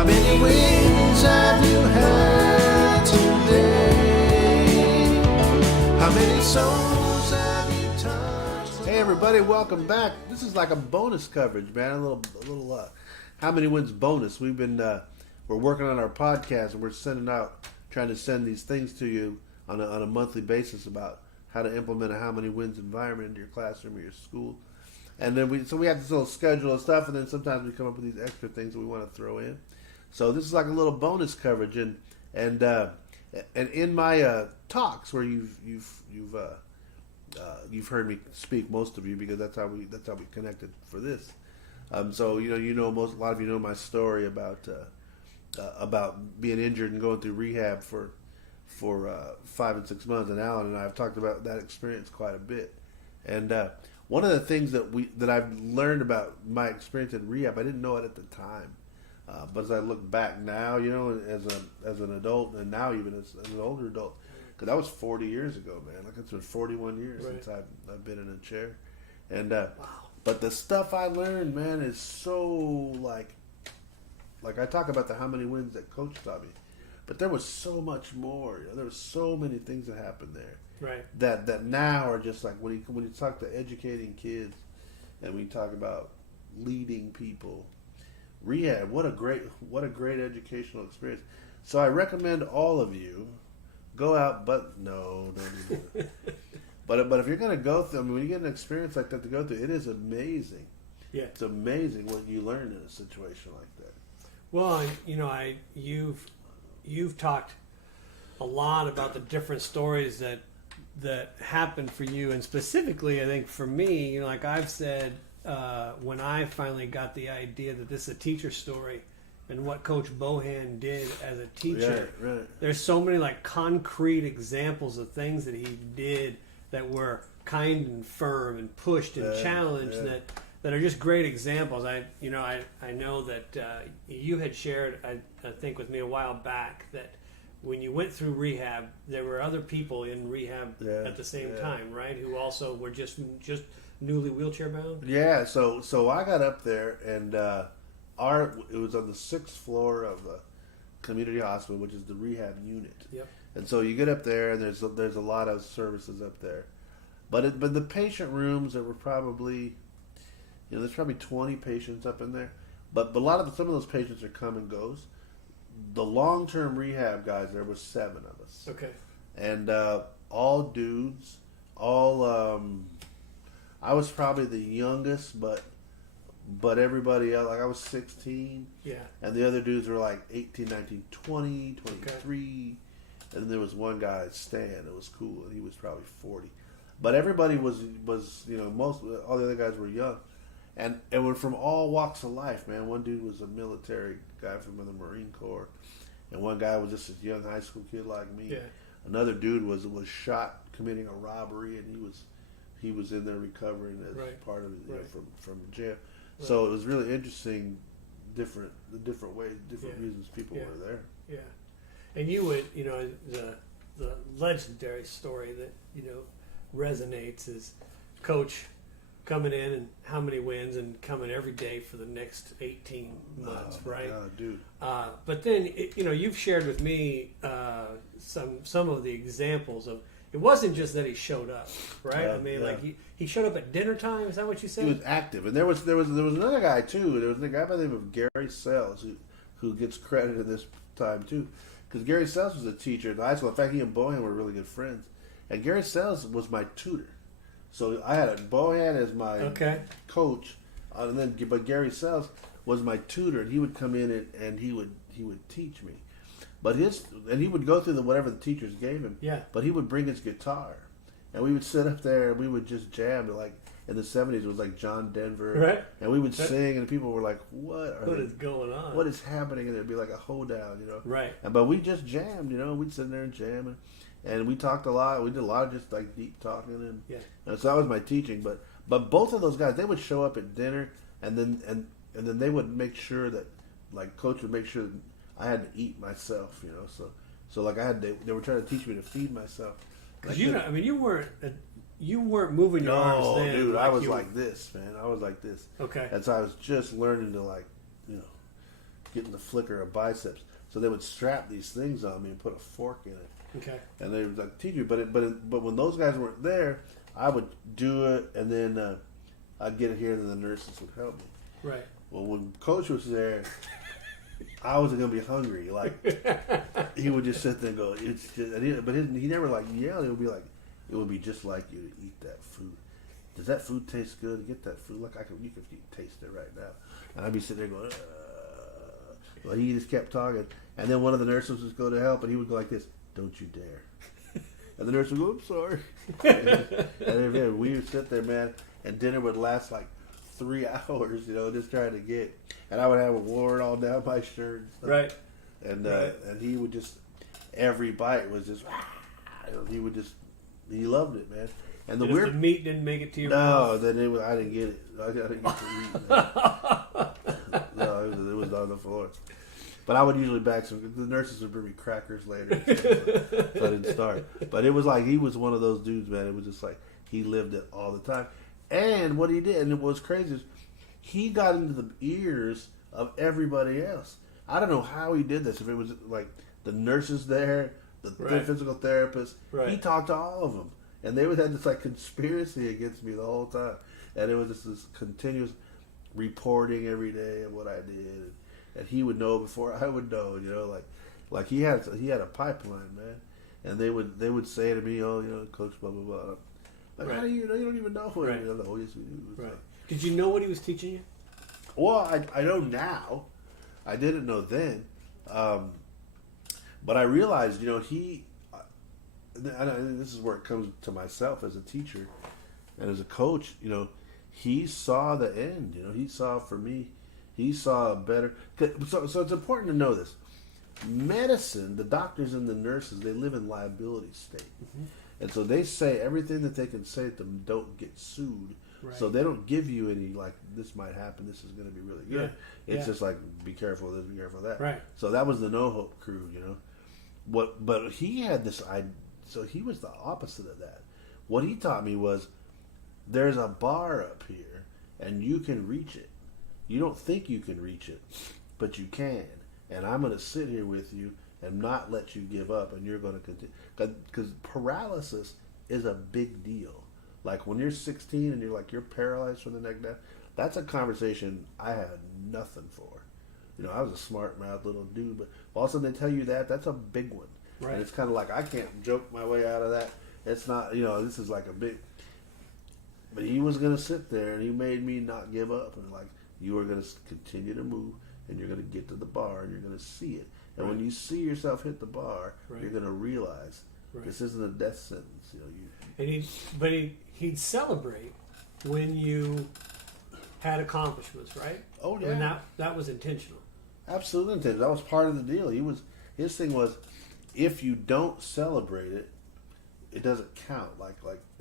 How many wins have you had today? How many souls have you touched? Hey everybody, welcome back. This is like a bonus coverage, man. A little How Many Wins bonus. We've been we're working on our podcast, and we're trying to send these things to you on a monthly basis about how to implement a How Many Wins environment into your classroom or your school. And then we have this little schedule of stuff, and then sometimes we come up with these extra things that we want to throw in. So this is like a little bonus coverage, and in my talks where you've heard me speak, most of you, because that's how we connected for this. So a lot of you know my story about being injured and going through rehab for 5 and 6 months, and Alan and I have talked about that experience quite a bit. And one of the things that I've learned about my experience in rehab, I didn't know it at the time, but as I look back now, as an adult, and now even as an older adult, because that was 40 years ago, man. Like, it's been 41 years since I've been in a chair, and wow. But the stuff I learned, man, is so like I talk about the how many wins that Coach taught me, but there was so much more. There was so many things that happened there. Right. That now are just like when you talk to educating kids, and we talk about leading people, rehab. What a great educational experience. So I recommend all of you go out, but no, don't do it. But if you're going to go through, when you get an experience like that to go through, it is amazing. Yeah, it's amazing what you learn in a situation like that. Well, you've talked a lot about the different stories that happened for you, and specifically, I think for me, like I've said, when I finally got the idea that this is a teacher story, and what Coach Bohannon did as a teacher, right. There's so many like concrete examples of things that he did that were kind and firm and pushed and challenged that are just great examples. I know that you had shared, I think, with me a while back that when you went through rehab, there were other people in rehab at the same time, right? Who also were just newly wheelchair bound. Yeah. So I got up there, and it was on the 6th floor of the community hospital, which is the rehab unit. Yep. And so you get up there, and there's a lot of services up there, but the patient rooms, there were probably, there's probably 20 patients up in there, but some of those patients are come and goes. The long-term rehab guys, there was 7 of us. Okay. And all dudes, I was probably the youngest, but everybody else, like I was 16. Yeah. And the other dudes were like 18, 19, 20, 23. Okay. And then there was one guy, Stan, it was cool, and he was probably 40. But everybody was most all the other guys were young. And were from all walks of life, man. One dude was a military guy from the Marine Corps, and one guy was just a young high school kid like me. Yeah. Another dude was shot committing a robbery, and he was in there recovering as part of it from jail. Right. So it was really interesting, the different ways, reasons people were there. Yeah, and you would the legendary story that resonates is Coach coming in and how many wins and coming every day for the next 18 months, right? God, dude. But then, you've shared with me some of the examples of, it wasn't just that he showed up, right? Like he showed up at dinner time. Is that what you said? He was active, and there was another guy too. There was a guy by the name of Gary Scelzi who gets credit at this time too, because Gary Scelzi was a teacher in high school. In fact, he and Bohannon were really good friends, and Gary Scelzi was my tutor. So I had Bohannon as my coach, but Gary Scelzi was my tutor, and he would come in and he would teach me. But he would go through whatever the teachers gave him. Yeah. But he would bring his guitar, and we would sit up there and we would just jam. Like in the 70s, it was like John Denver, right? And we would sing, and people were like, "What is going on? What is happening?" And it'd be like a hoedown, Right. But we just jammed, We'd sit there and jam, and we talked a lot. We did a lot of just like deep talking, and so that was my teaching. But both of those guys, they would show up at dinner, and then they would make sure that, like, Coach would make sure that I had to eat myself, So like they were trying to teach me to feed myself. Because you weren't moving your arms then. No, dude, I was like this, man. I was like this. Okay. And so I was just learning to getting the flicker of biceps. So they would strap these things on me and put a fork in it. Okay. And they would like teach me, but when those guys weren't there, I would do it, and then I'd get it here, and then the nurses would help me. Right. Well, when Coach was there, I wasn't gonna be hungry. Like he would just sit there and go, "It's just," he never like yelled. It would be like, it would be just like you to eat that food. Does that food taste good? Get that food. Like you could taste it right now. And I'd be sitting there going, well, he just kept talking, and then one of the nurses would go to help, and he would go like this. Don't you dare. And the nurse would go, I'm sorry. And then we would sit there, man, and dinner would last like 3 hours, just trying to get. And I would have a wart all down my shirt. And stuff. Right. And he would just, every bite was just, he loved it, man. And the meat didn't make it to your mouth. No, then I didn't get it. I didn't get to eat it. No, it was on the floor. But I would usually back some. The nurses would bring me crackers later, so I didn't start. But it was like he was one of those dudes, man. It was just like he lived it all the time. And what he did, and what was crazy, is he got into the ears of everybody else. I don't know how he did this. If it was like the nurses there, the physical therapist, he talked to all of them, and they would have this like conspiracy against me the whole time. And it was just this continuous reporting every day of what I did. And he would know before I would know, like he had a pipeline, man. And they would say to me, Coach, blah blah blah. Like, how do you know? You don't even know what it is. Oh, yes, we do. Right. Did you know what he was teaching you? Well, I know now. I didn't know then, but I realized, he. And this is where it comes to myself as a teacher and as a coach. He saw the end. He saw for me. He saw a better. So it's important to know this. Medicine, the doctors and the nurses, they live in liability state. Mm-hmm. And so they say everything that they can say to them, don't get sued. Right. So they don't give you any, like, this might happen, this is going to be really good. Yeah. It's just like, be careful of this, be careful of that. Right. So that was the No Hope crew, But he had this, so he was the opposite of that. What he taught me was, there's a bar up here, and you can reach it. You don't think you can reach it, but you can. And I'm going to sit here with you and not let you give up, and you're going to continue. Because paralysis is a big deal. Like when you're 16 and you're paralyzed from the neck down, that's a conversation I had nothing for. I was a smart mouth little dude, but all of a sudden they tell you that's a big one. Right. And it's kind of like, I can't joke my way out of that. It's not, this is like a big. But he was going to sit there, and he made me not give up. And like, you are going to continue to move, and you're going to get to the bar, and you're going to see it. And when you see yourself hit the bar, you're going to realize this isn't a death sentence. He'd celebrate when you had accomplishments, right? Oh yeah, and that was intentional. Absolutely intentional. That was part of the deal. His thing was, if you don't celebrate it, it doesn't count.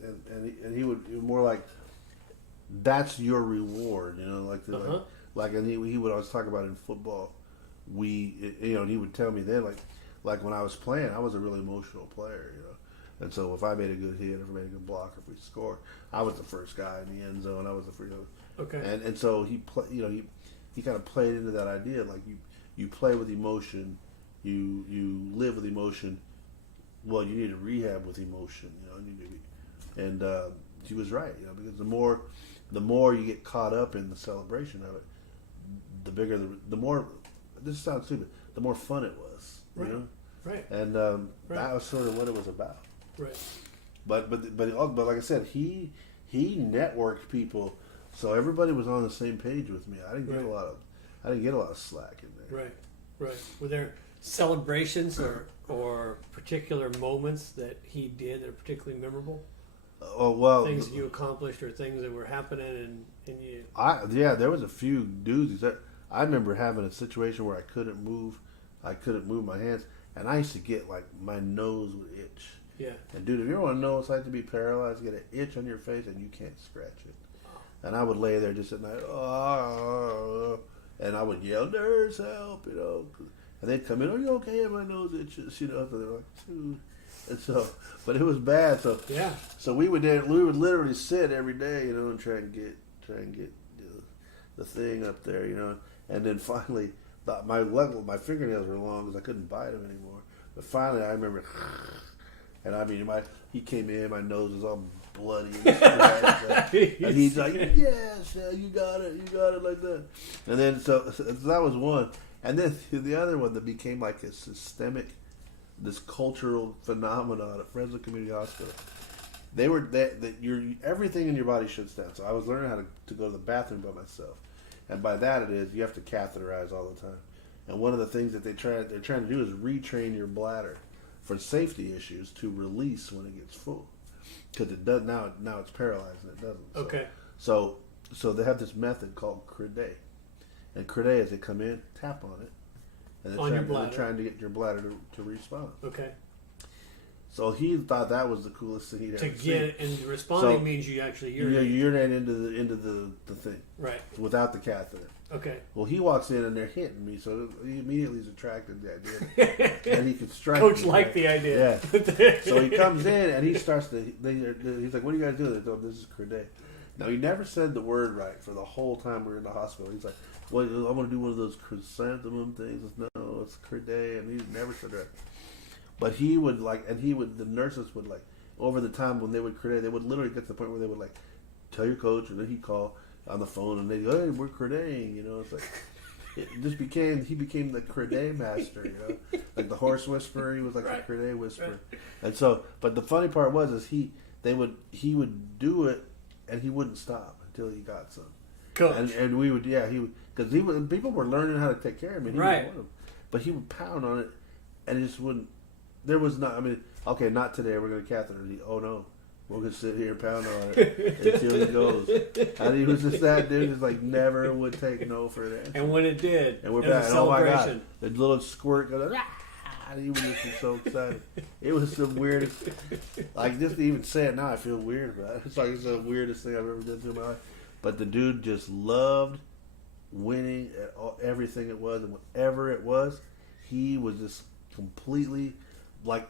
And he would more like, that's your reward. And he would always talk about in football. And he would tell me then, like when I was playing, I was a really emotional player, And so if I made a good hit, if I made a good block, if we scored, I was the first guy in the end zone. I was the first. Okay. And so he kind of played into that idea, like you play with emotion, you live with emotion. Well, you need to rehab with emotion, And he was right, because the more you get caught up in the celebration of it, the bigger the more. This sounds stupid. The more fun it was, Right. And that was sort of what it was about. Right. But like I said, he networked people, so everybody was on the same page with me. I didn't get a lot of slack in there. Right. Were there celebrations or particular moments that he did that are particularly memorable? Oh well, things that you accomplished or things that were happening and you. There was a few doozies. I remember having a situation where I couldn't move my hands, and I used to get like my nose would itch. Yeah. And dude, if you ever want to know what it's like to be paralyzed, get an itch on your face and you can't scratch it. And I would lay there just at night, and I would yell, "Nurse, help!" And they'd come in, "Are you okay? My nose itches," So they're like, "Dude." And so, but it was bad. So yeah. So we would literally sit every day, and try and get the thing up there, And then finally, my fingernails were long because I couldn't bite them anymore. But finally, I remember, and I mean, he came in, my nose was all bloody and scratched, and he's like, "Yes, yeah, you got it, like that." And then so that was one, and then the other one that became like a systemic, this cultural phenomenon at Fresno Community Hospital. They were that everything in your body shuts down. So I was learning how to go to the bathroom by myself, and by that it is you have to catheterize all the time. And one of the things that they're trying to do is retrain your bladder for safety issues to release when it gets full, because it does now it's paralyzed and it doesn't. Okay. So they have this method called Crede, and Crede is they come in, tap on it, and they're trying to get your bladder to respond. Okay. So he thought that was the coolest thing he'd ever seen. To get and responding means you actually urinate. You urinate into the thing, right? Without the catheter. Okay. Well, he walks in and they're hitting me, so he immediately is attracted to the idea, and he could strike. Coach me, liked the idea. Yeah. So he comes in and he starts to. He's like, "What do you guys do?" They told him, "This is Crede." Now he never said the word right for the whole time we were in the hospital. He's like, "Well, I'm going to do one of those chrysanthemum things." No, it's Crede, and he never said that. But he would the nurses would over the time when they would Crede, they would literally get to the point where they would tell your coach, and then he'd call on the phone and they'd go, "Hey, we're Credeing," it's like, he became the Crede master, like the horse whisperer, he was like the Crede whisperer. Right. And so, but the funny part was he would do it and he wouldn't stop until he got some. Coach. And we would, because people were learning how to take care of him, and he right. didn't want him. But he would pound on it, and it just wouldn't. There was not. I mean, okay, not today. We're going to catheter. Oh no, we're going to sit here and pound on it until he goes. And he was just that dude. Just never would take no for that. And when it did, and we're back. And oh my god, the little squirt goes. And he was just so excited. It was the weirdest. Just to even say it now, I feel weird about it. It's the weirdest thing I've ever done to my life. But the dude just loved winning at everything it was, and whatever it was, he was just completely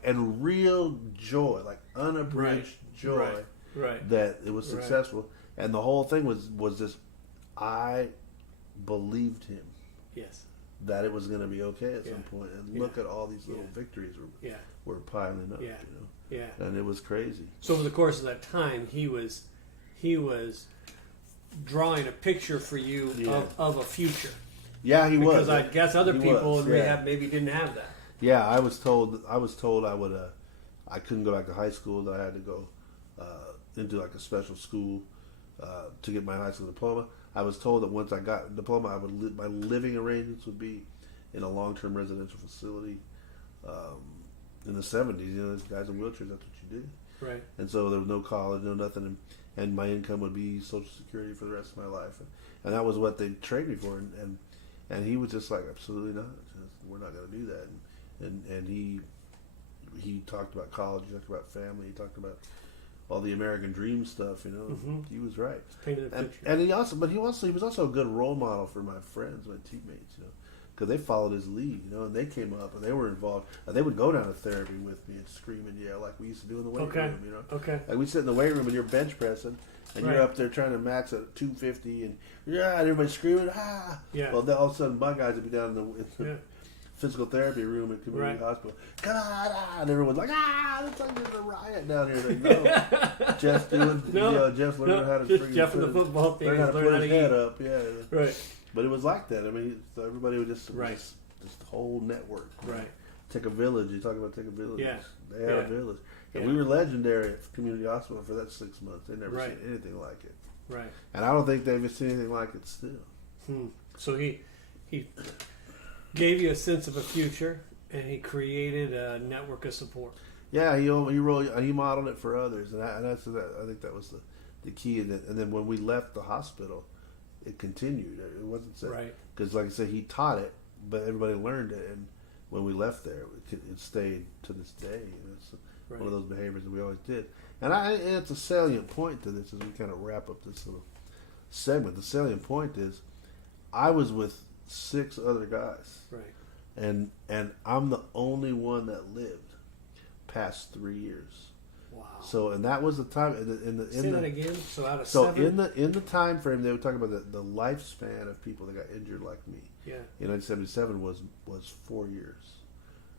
and real joy, unabridged joy, that it was successful. And the whole thing was just, I believed him. Yes. That it was going to be okay at some point. And look at all these little victories were piling up. Yeah. And it was crazy. So over the course of that time, he was drawing a picture for you of a future. Yeah, he was. Because I guess other people in rehab maybe didn't have that. Yeah, I was told I would I couldn't go back to high school. That I had to go into a special school to get my high school diploma. I was told that once I got a diploma, my living arrangements would be in a long-term residential facility in the 70s. There's guys in wheelchairs. That's what you do. Right. And so there was no college, no nothing, and my income would be Social Security for the rest of my life. And that was what they trained me for. And he was just like, absolutely not. We're not going to do that. And he talked about college, he talked about family, he talked about all the American dream stuff, Mm-hmm. He was right. Painted a picture. And he was also a good role model for my friends, my teammates, because they followed his lead, and they came up and they were involved. And they would go down to therapy with me and scream and yell like we used to do in the weight room, Okay. Like we sit in the weight room and you're bench pressing and you're up there trying to max at 250 and everybody's screaming, ah. Yeah. Well, then all of a sudden my guys would be down in the physical therapy room at community hospital. God, and everyone's like, it's like there's a riot down here. Like, no, Jeff's doing, Jeff's learning how to just Jeff in the football team learn how to put his head up. Yeah, right. But it was like that. I mean, so everybody would just this whole network. Right. Take a village. You talk about take a village. Yeah. They had a village, and we were legendary at community hospital for that 6 months. They never seen anything like it. Right. And I don't think they've seen anything like it still. So he gave you a sense of a future, and he created a network of support. Yeah, he modeled it for others, and I think that was the key. And then when we left the hospital, it continued. It wasn't because, like I said, he taught it, but everybody learned it. And when we left there, it stayed to this day. It's one of those behaviors that we always did. And it's a salient point to this as we kind of wrap up this little segment. The salient point is, I was with 6 other guys, and I'm the only one that lived past 3 years. Wow. So, and that was the time. Say that again. So out of so 7. in the time frame, they were talking about the lifespan of people that got injured like me. Yeah. In 1977 was 4 years.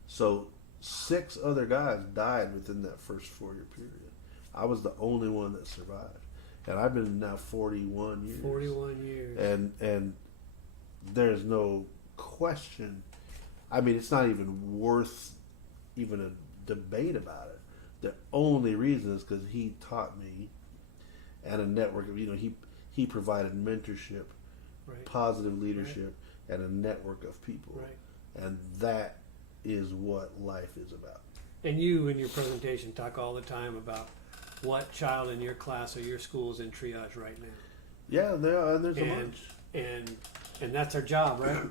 So 6 other guys died within that first 4-year period. I was the only one that survived, and I've been now 41 years. 41 years. And there's no question. I mean, it's not even worth even a debate about it. The only reason is because he taught me, and a network of, he provided mentorship, right. positive leadership, right. and a network of people. Right. And that is what life is about. And you, in your presentation, talk all the time about what child in your class or your school is in triage right now. Yeah, there's a bunch. And that's our job, right?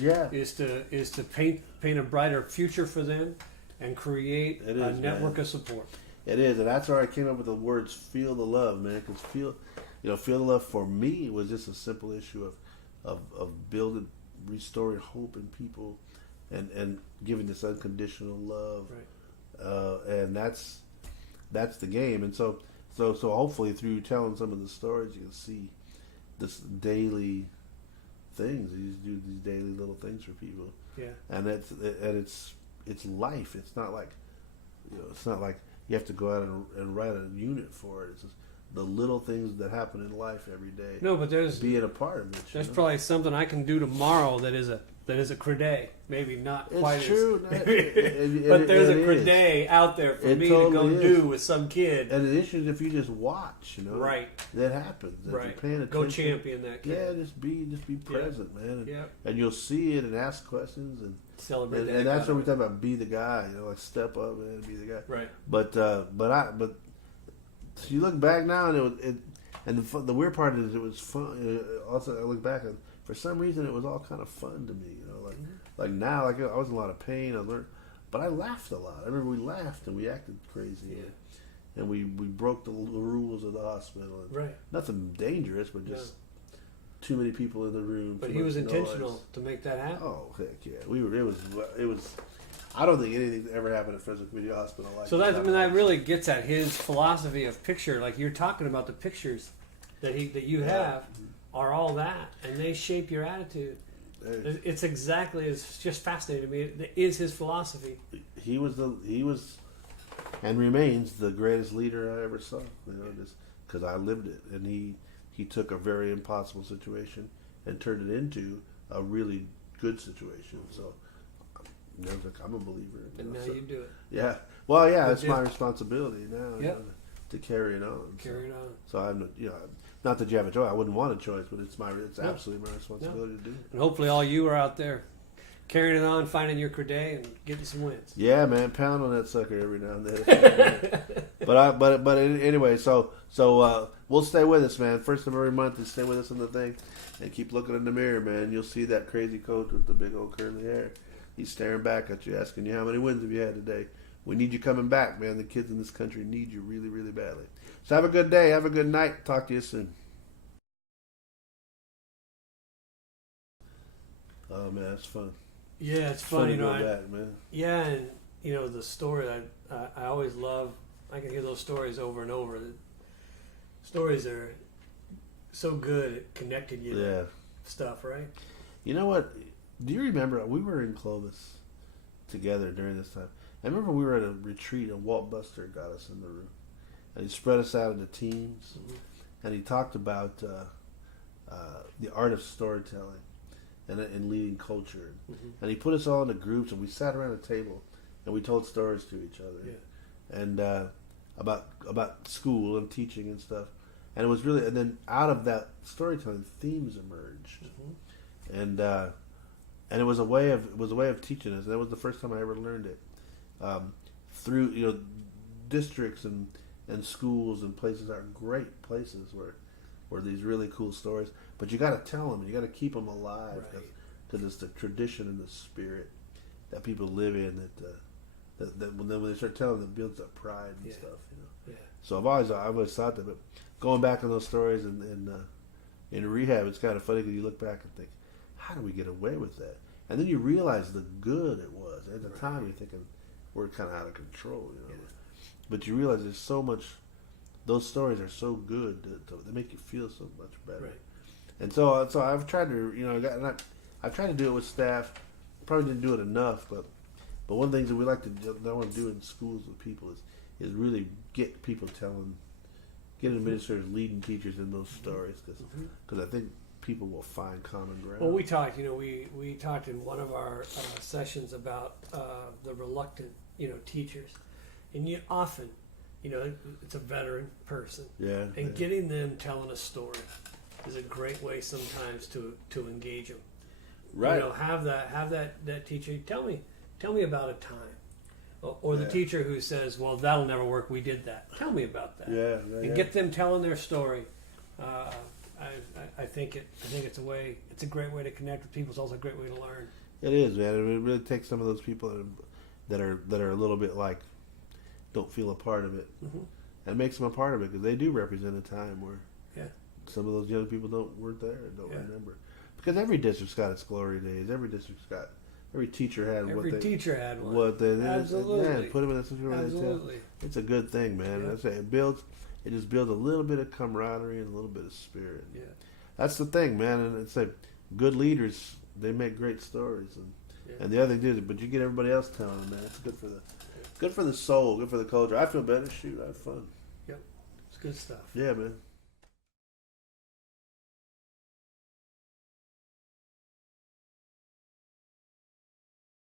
Yeah. Is to paint a brighter future for them and create a network of support. It is, and that's where I came up with the words "feel the love," man. Because feel the love for me was just a simple issue of building, restoring hope in people, and giving this unconditional love. Right. And that's the game. And so hopefully through telling some of the stories, you can see this daily things. You just do these daily little things for people. Yeah. And it's life. It's not like you have to go out and write a unit for it. It's just the little things that happen in life every day. No, but there's being a part of it. There's probably something I can do tomorrow that is a crede. Maybe not quite it's true. but there's a crede out there for me totally to go do with some kid. And the issue is if you just watch, right, that happens. Right, you're paying attention, go champion that kid. Yeah, just be present, man. Yeah, and you'll see it and ask questions and celebrate. And that's what we talk about. Be the guy, like step up and be the guy. Right. But you look back now and the weird part is it was fun. Also, I look back and for some reason it was all kind of fun to me. Like now, like I was in a lot of pain. I learned, but I laughed a lot. I remember we laughed and we acted crazy, and we broke the rules of the hospital. And right. Nothing dangerous, but just too many people in the room. But he was intentional to make that happen. Oh heck yeah, we were. It was. I don't think anything ever happened at Physical Community Hospital like so that really gets at his philosophy of picture. Like you're talking about the pictures that you have are all that, and they shape your attitude. It's exactly, it's just fascinating to me. It is his philosophy. He was and remains the greatest leader I ever saw. Just because I lived it, and he took a very impossible situation and turned it into a really good situation. So I'm a believer. And now you do it. Yeah. Well, yeah, it's my responsibility now to carry it on. Carry it on. So I'm, not that you have a choice. I wouldn't want a choice, but it's absolutely my responsibility to do. And hopefully, all you are out there carrying it on, finding your crede, and getting some wins. Yeah, man, pound on that sucker every now and then. but anyway, so we'll stay with us, man. First of every month, is stay with us in the thing, and keep looking in the mirror, man. You'll see that crazy coach with the big old curly hair. He's staring back at you, asking you how many wins have you had today. We need you coming back, man. The kids in this country need you really, really badly. So have a good day. Have a good night. Talk to you soon. Oh, man, it's fun. Yeah, it's fun. To go back, man. Yeah, and, the story I always love, I can hear those stories over and over. The stories are so good at connecting you to stuff, right? You know what? Do you remember, we were in Clovis together during this time. I remember we were at a retreat and Walt Buster got us in the room. And he spread us out into teams. Mm-hmm. And he talked about the art of storytelling and leading culture. Mm-hmm. And he put us all into groups and we sat around a table and we told stories to each other. Yeah. And about school and teaching and stuff. And it was really, and then out of that storytelling, themes emerged. Mm-hmm. And it was a way of teaching us. That was the first time I ever learned it. Through districts and schools and places are great places where these really cool stories. But you got to tell them. You got to keep them alive because it's the tradition and the spirit that people live in. That when they start telling them, it builds up pride and stuff. Yeah. So I've always thought that. But going back on those stories in rehab, it's kind of funny because you look back and think, how do we get away with that? And then you realize the good it was. At the time, you're thinking we're kind of out of control. but you realize there's so much. Those stories are so good that they make you feel so much better. Right. And so I've tried to, I've tried to do it with staff. Probably didn't do it enough, but one of the things that we like to do, that I want to do in schools with people is really get people get administrators leading teachers in those stories, because I think people will find common ground. Well, we talked, we talked in one of our sessions about the reluctant, teachers, and you often, it's a veteran person, and getting them telling a story is a great way sometimes to engage them. Right. Have that teacher tell me about a time, or the teacher who says, "Well, that'll never work. We did that. Tell me about that." And get them telling their story. I think it's a way. It's a great way to connect with people. It's also a great way to learn. It is, man. It really takes some of those people that are a little bit like don't feel a part of it, and makes them a part of it, because they do represent a time where some of those young people weren't there and don't remember. Because every district's got its glory days. Every teacher had teacher had one. What they Absolutely. put them in a situation where they tell. It's a good thing, man. I say it just builds a little bit of camaraderie and a little bit of spirit. Yeah, that's the thing, man. And it's like good leaders, they make great stories, and the other thing is, but you get everybody else telling them, man. It's good for the soul, good for the culture. I feel better. Shoot, I have fun. Yep, it's good stuff. Yeah, man.